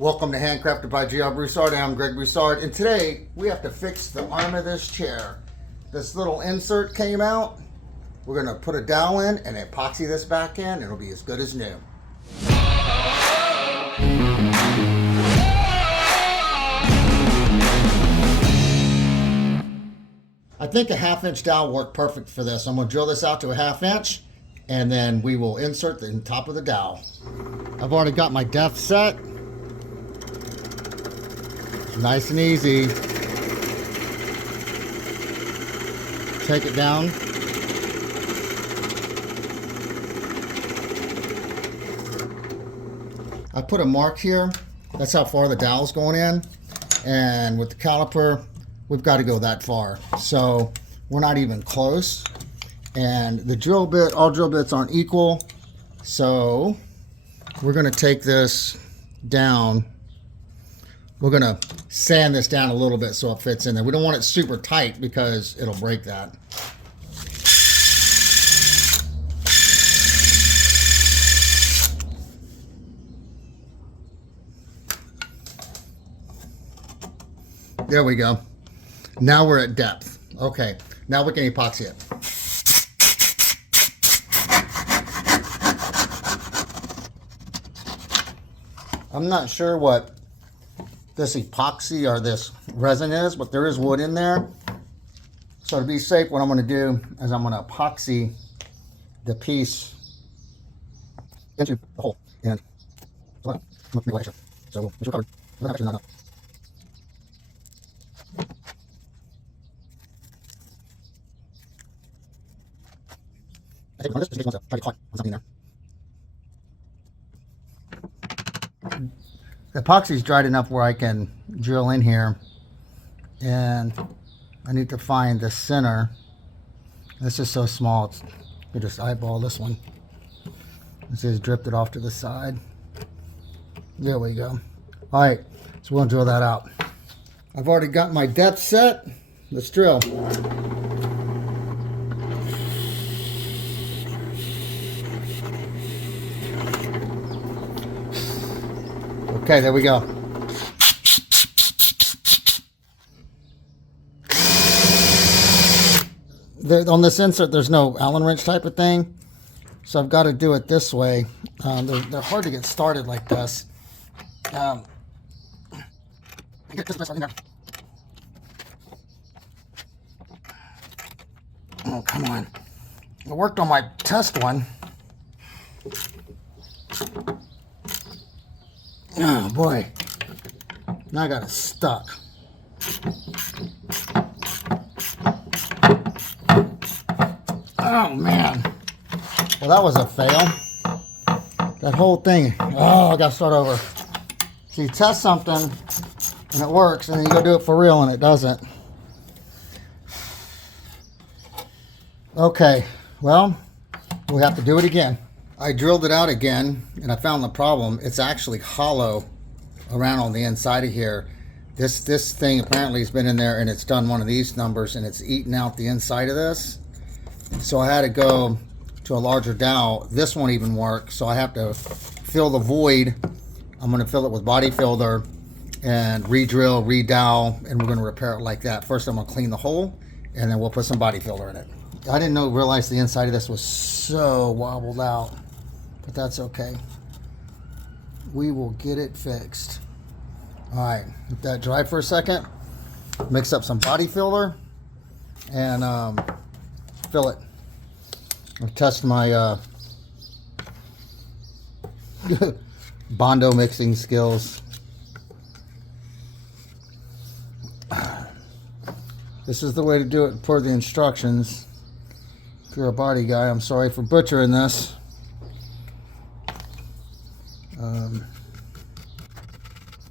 Welcome to Handcrafted by GR Broussard. I'm Greg Broussard, and today we have to fix the arm of this chair. This little insert came out. We're going to put a dowel in and epoxy this back in, and it'll be as good as new. I think a 1/2 inch dowel worked perfect for this. I'm going to drill this out to a 1/2 inch, and then we will insert the top of the dowel. I've already got my depth set. Nice and easy. Take it down. I put a mark here. That's how far the dowel's going in. And with the caliper, we've got to go that far. So we're not even close. And the drill bit, all drill bits aren't equal. So we're going to take this down. We're going to sand this down a little bit so it fits in there. We don't want it super tight because it'll break that. There we go. Now we're at depth. Okay, now we can epoxy it. I'm not sure what this epoxy or this resin is, but there is wood in there. So to be safe, what I'm going to do is I'm going to epoxy the piece into the hole. And so we'll cover. Actually, not enough. I take one of this just in case I want to try to get caught on something there. The epoxy's dried enough where I can drill in here, and I need to find the center. This is so small, you just eyeball this one. This is drifted off to the side. There we go. All right, so we'll drill that out. I've already got my depth set. Let's drill. Okay, there we go. On this insert, there's no Allen wrench type of thing, so I've got to do it this way. They're hard to get started like this. Get this in there. Oh, come on. I worked on my test one. Oh boy, now I got it stuck. Oh man, well that was a fail. That whole thing, oh, I gotta start over. So you test something and it works, and then you go do it for real and it doesn't. Okay, well, we have to do it again. I drilled it out again, and I found the problem. It's actually hollow around on the inside of here. This thing apparently has been in there, and it's done one of these numbers, and it's eaten out the inside of this. So I had to go to a larger dowel. This won't even work, so I have to fill the void. I'm going to fill it with body filler and re-drill, re-dowel, and we're going to repair it like that. First, I'm going to clean the hole, and then we'll put some body filler in it. I didn't realize the inside of this was so wobbled out. But that's okay. We will get it fixed. All right, let that dry for a second. Mix up some body filler and fill it. I'll test my Bondo mixing skills. This is the way to do it per the instructions. If you're a body guy, I'm sorry for butchering this.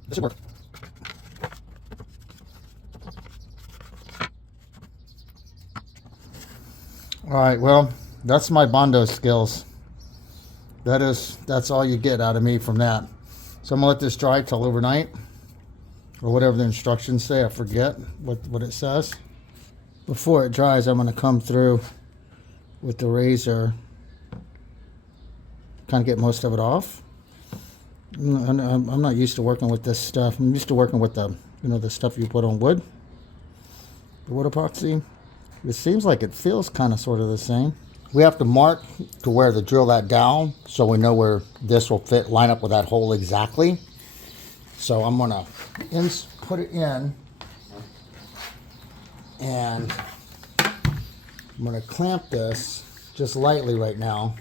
This should work. All right, well, that's my Bondo skills. That's all you get out of me from that. So I'm gonna let this dry till overnight, or whatever the instructions say. I forget what it says. Before it dries, I'm gonna come through with the razor, kind of get most of it off. I'm not used to working with this stuff. I'm used to working with the, the stuff you put on wood, the wood epoxy. It seems like it feels kind of sort of the same. We have to mark to where to drill that down so we know where this will fit, line up with that hole exactly. So I'm gonna put it in, and I'm gonna clamp this just lightly right now.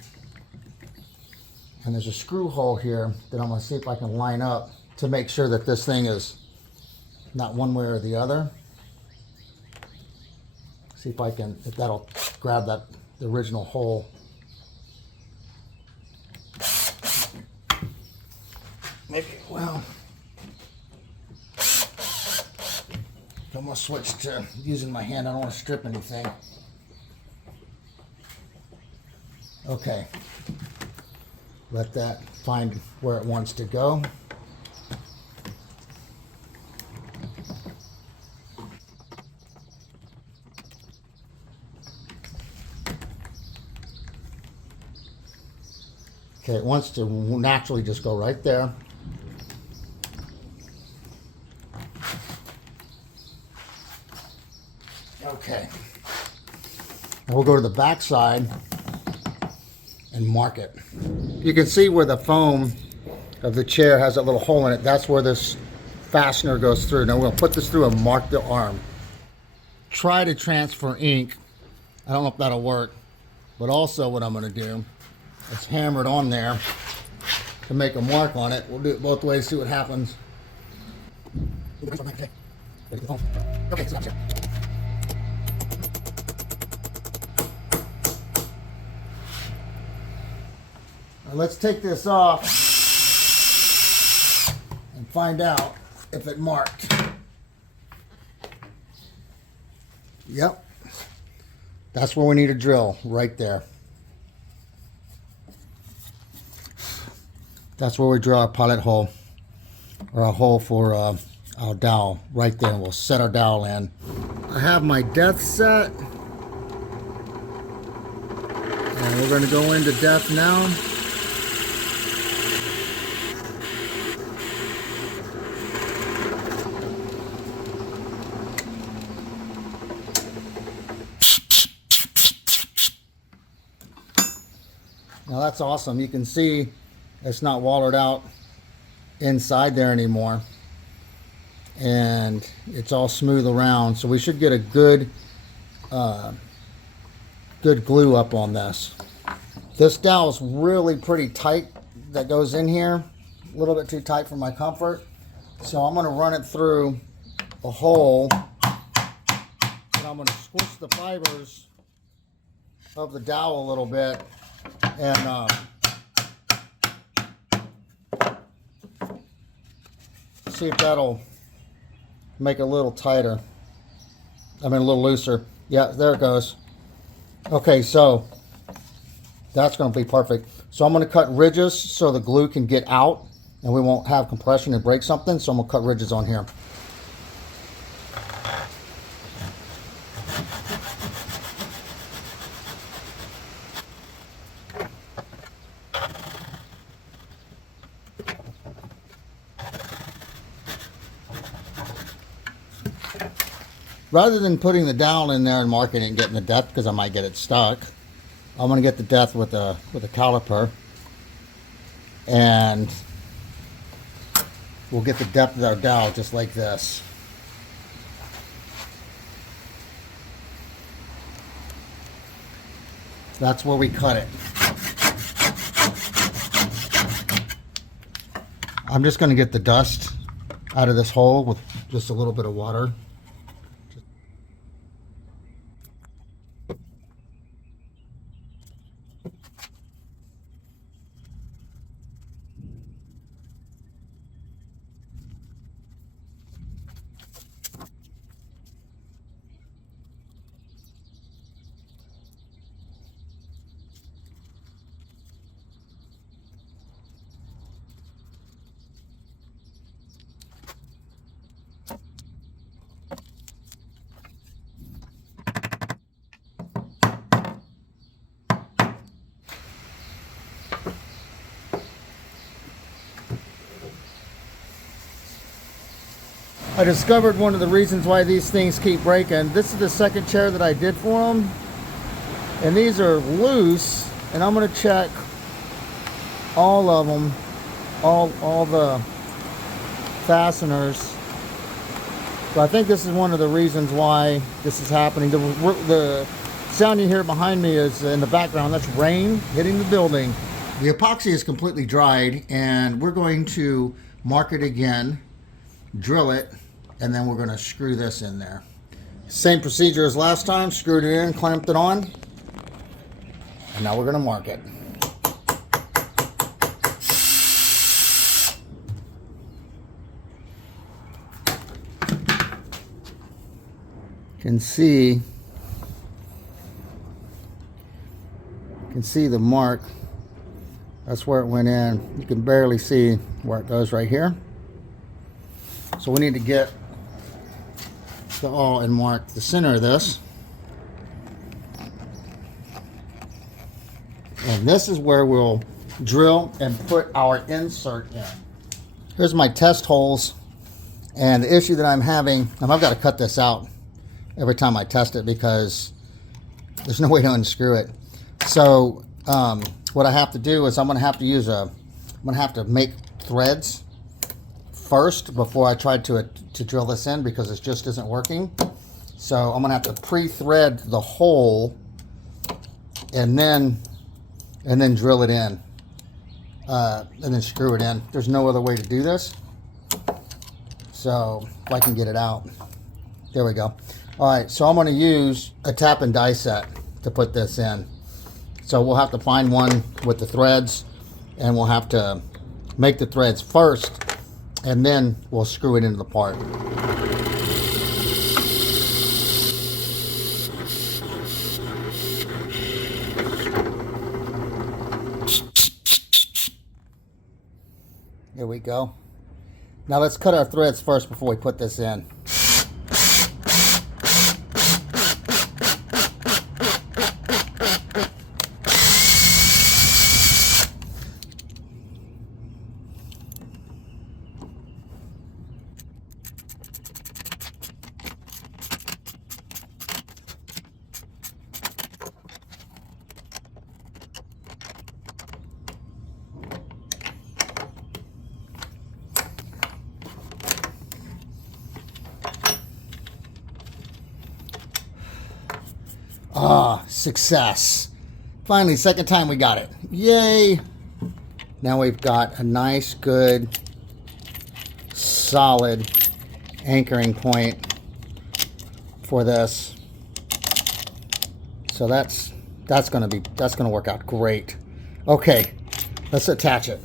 And there's a screw hole here that I'm gonna see if I can line up to make sure that this thing is not one way or the other. See if that'll grab the original hole. Maybe, well, I'm gonna switch to using my hand. I don't want to strip anything. Okay. Let that find where it wants to go. Okay, it wants to naturally just go right there. Okay. Now we'll go to the back side and mark it. You can see where the foam of the chair has that little hole in it. That's where this fastener goes through. Now we're going to put this through and mark the arm. Try to transfer ink. I don't know if that'll work, but also what I'm going to do is hammer it on there to make a mark on it. We'll do it both ways, see what happens. Okay, stop here. Now let's take this off and find out if it marked. Yep. That's where we need a drill, right there. That's where we drill our pilot hole, or a hole for our dowel, right there. We'll set our dowel in. I have my depth set. And we're going to go into depth now. Now that's awesome. You can see it's not walled out inside there anymore. And it's all smooth around. So we should get a good glue up on this. This dowel is really pretty tight that goes in here. A little bit too tight for my comfort. So I'm going to run it through a hole. And I'm going to squish the fibers of the dowel a little bit. And see if that'll make it a little tighter. I mean, a little looser. Yeah, there it goes. Okay, so that's going to be perfect. So I'm going to cut ridges so the glue can get out and we won't have compression and break something. So I'm going to cut ridges on here. Rather than putting the dowel in there and marking it and getting the depth, because I might get it stuck, I'm going to get the depth with a caliper, and we'll get the depth of our dowel just like this. That's where we cut it. I'm just going to get the dust out of this hole with just a little bit of water. I discovered one of the reasons why these things keep breaking. This is the second chair that I did for them, and these are loose, and I'm going to check all of them, all the fasteners. So I think this is one of the reasons why this is happening. The sound you hear behind me is in the background. That's rain hitting the building. The epoxy is completely dried, and we're going to mark it again, drill it, and then we're going to screw this in there. Same procedure as last time. Screwed it in, clamped it on, and now we're going to mark it. You can see the mark. That's where it went in. You can barely see where it goes right here. So we need to get and mark the center of this. And this is where we'll drill and put our insert in. Here's my test holes. And the issue that I'm having, and I've got to cut this out every time I test it because there's no way to unscrew it. So what I have to do is I'm going to have to make threads first before I try to drill this in, because it just isn't working. So I'm going to have to pre-thread the hole and then drill it in and then screw it in. There's no other way to do this. So if I can get it out. There we go. All right, so I'm going to use a tap and die set to put this in. So we'll have to find one with the threads, and we'll have to make the threads first, and then we'll screw it into the part. Here we go. Now let's cut our threads first before we put this in. Ah, success. Finally, second time we got it. Yay. Now we've got a nice, good, solid anchoring point for this. So that's going to work out great. Okay, let's attach it.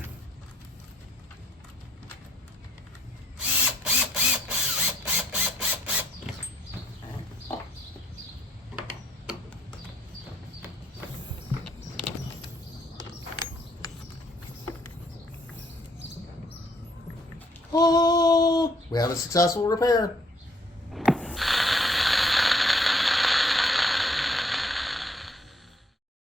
Oh, we have a successful repair.